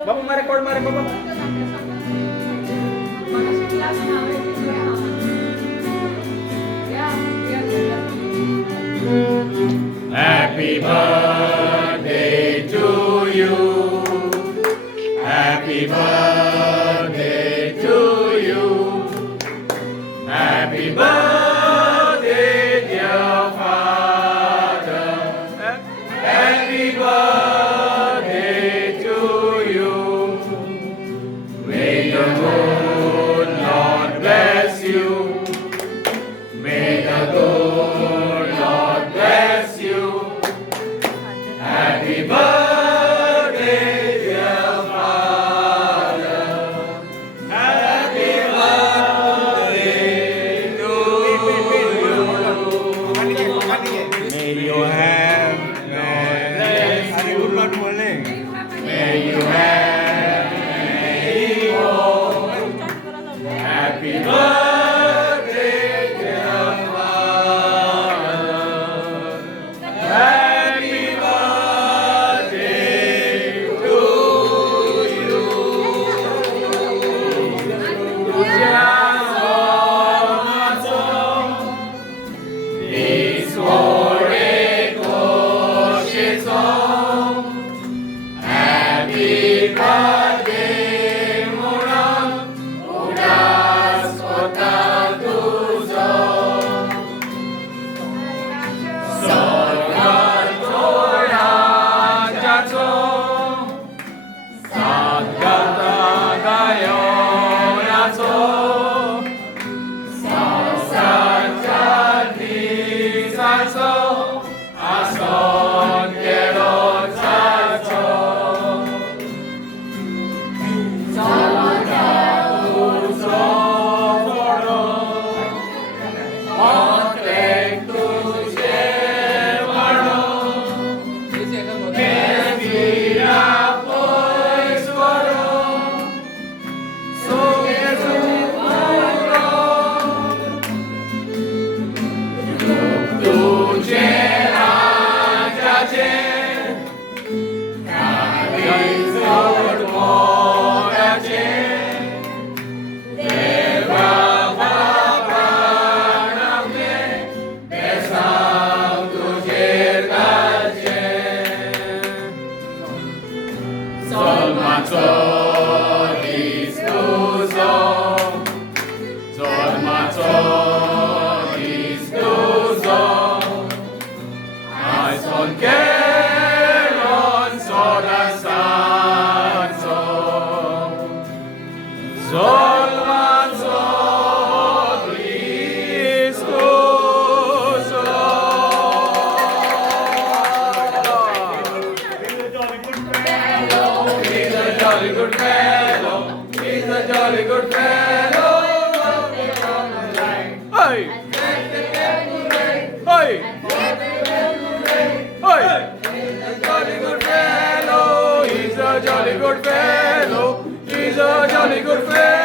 Bapak ma-record bapak. Happy birthday to you. Happy birthday to you. Happy birthday, dear father. Happy birthday to you. May the good Lord bless you. May the good Lord bless you. Happy birthday, dear father. Happy birthday to you. May you have hari ulang boleh. May you have many more. Happy birthday, dear father. Happy birthday to you. Happy birthday, Murang, udas kota tuzo. Sorgat tora jatuh, sagata gayo jatuh, sausat jadi saso, ason kerot saso. Jolly good fellow, he's a jolly good fellow. Hey! Hey! Hey! He's a jolly good fellow, he's a jolly good fellow, he's a jolly good fellow.